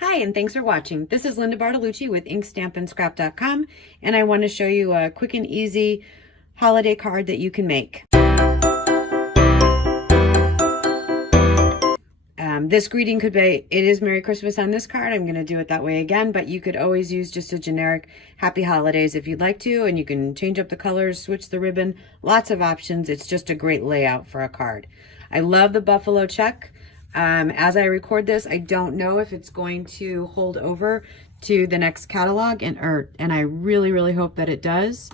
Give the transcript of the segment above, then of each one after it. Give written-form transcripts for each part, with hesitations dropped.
Hi, and thanks for watching. This is Linda Bartolucci with InkStampandScrap.com, and I want to show you a quick and easy holiday card that you can make. This greeting could be, it is Merry Christmas on this card. I'm going to do it that way again, but you could always use just a generic Happy Holidays if you'd like to, and you can change up the colors, switch the ribbon, lots of options. It's just a great layout for a card. I love the buffalo check. As I record this, I don't know if it's going to hold over to the next catalog, and I really, really hope that it does.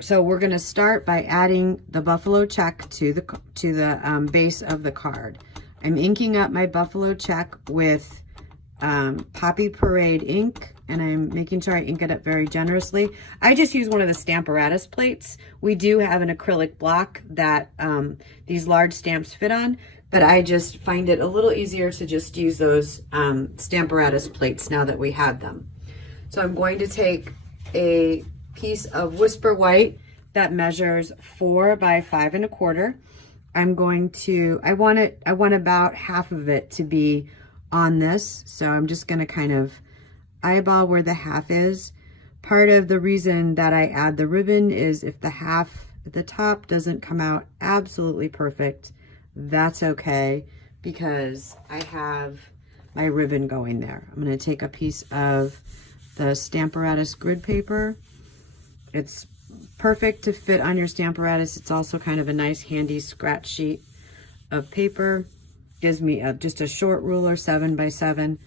So we're going to start by adding the buffalo check to the base of the card. I'm inking up my buffalo check with Poppy Parade ink, and I'm making sure I ink it up very generously. I just use one of the Stamparatus plates. We do have an acrylic block that these large stamps fit on, but I just find it a little easier to just use those Stamparatus plates now that we have them. So I'm going to take a piece of Whisper White that measures 4 by 5 1/4. I want about half of it to be on this, so I'm just going to kind of eyeball where the half is. Part of the reason that I add the ribbon is if the half at the top doesn't come out absolutely perfect, that's okay, because I have my ribbon going there. I'm going to take a piece of the Stamparatus grid paper. It's perfect to fit on your Stamparatus. It's also kind of a nice handy scratch sheet of paper. Gives me just a short ruler, 7 by 7.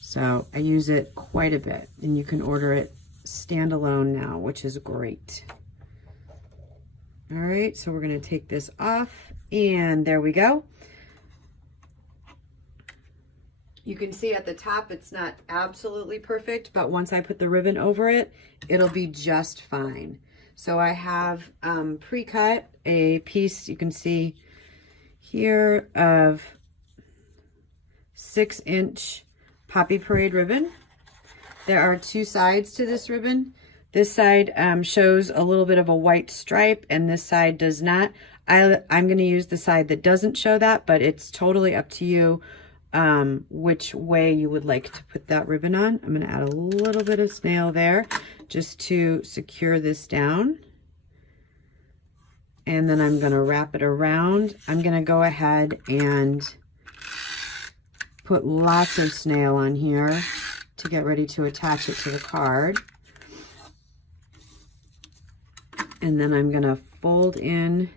So I use it quite a bit, and you can order it standalone now, which is great. All right, so we're going to take this off, and there we go. You can see at the top it's not absolutely perfect, but once I put the ribbon over it, it'll be just fine. So I have pre-cut a piece, you can see here, of 6-inch Poppy Parade ribbon. There are 2 sides to this ribbon. This side shows a little bit of a white stripe, and this side does not. I'm going to use the side that doesn't show that, but it's totally up to you which way you would like to put that ribbon on. I'm going to add a little bit of snail there just to secure this down. And then I'm going to wrap it around. I'm going to go ahead and put lots of snail on here to get ready to attach it to the card. And then I'm going to fold in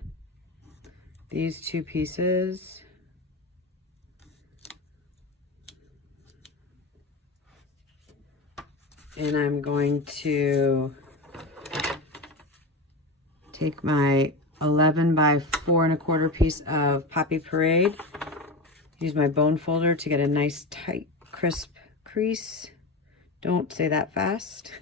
these 2 pieces. And I'm going to take my 11 by 4 1/4 piece of Poppy Parade. Use my bone folder to get a nice tight, crisp crease. Don't say that fast.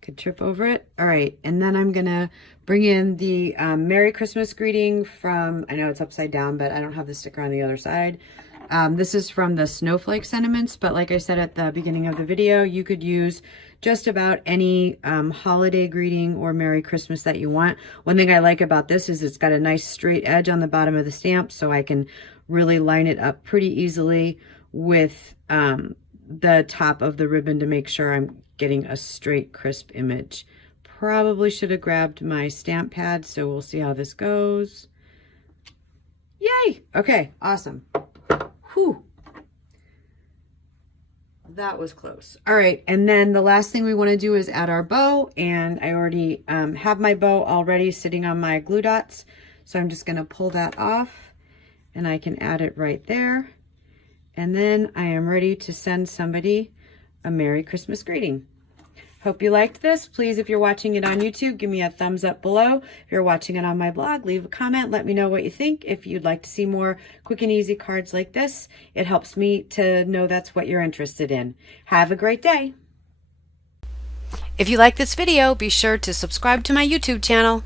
Could trip over it. All right, and then I'm gonna bring in the Merry Christmas greeting from, I know it's upside down, but I don't have the sticker on the other side. This is from the Snowflake Sentiments, but like I said at the beginning of the video, you could use just about any holiday greeting or Merry Christmas that you want. One thing I like about this is it's got a nice straight edge on the bottom of the stamp, so I can really line it up pretty easily with the top of the ribbon to make sure I'm getting a straight, crisp image. Probably should have grabbed my stamp pad, so we'll see how this goes. Yay! Okay, awesome. Whew. That was close. All right, and then the last thing we want to do is add our bow, and I already have my bow already sitting on my glue dots, so I'm just going to pull that off, and I can add it right there. And then I am ready to send somebody a Merry Christmas greeting. Hope you liked this. Please, if you're watching it on YouTube, give me a thumbs up below. If you're watching it on my blog, leave a comment. Let me know what you think. If you'd like to see more quick and easy cards like this, it helps me to know that's what you're interested in. Have a great day. If you like this video, be sure to subscribe to my YouTube channel.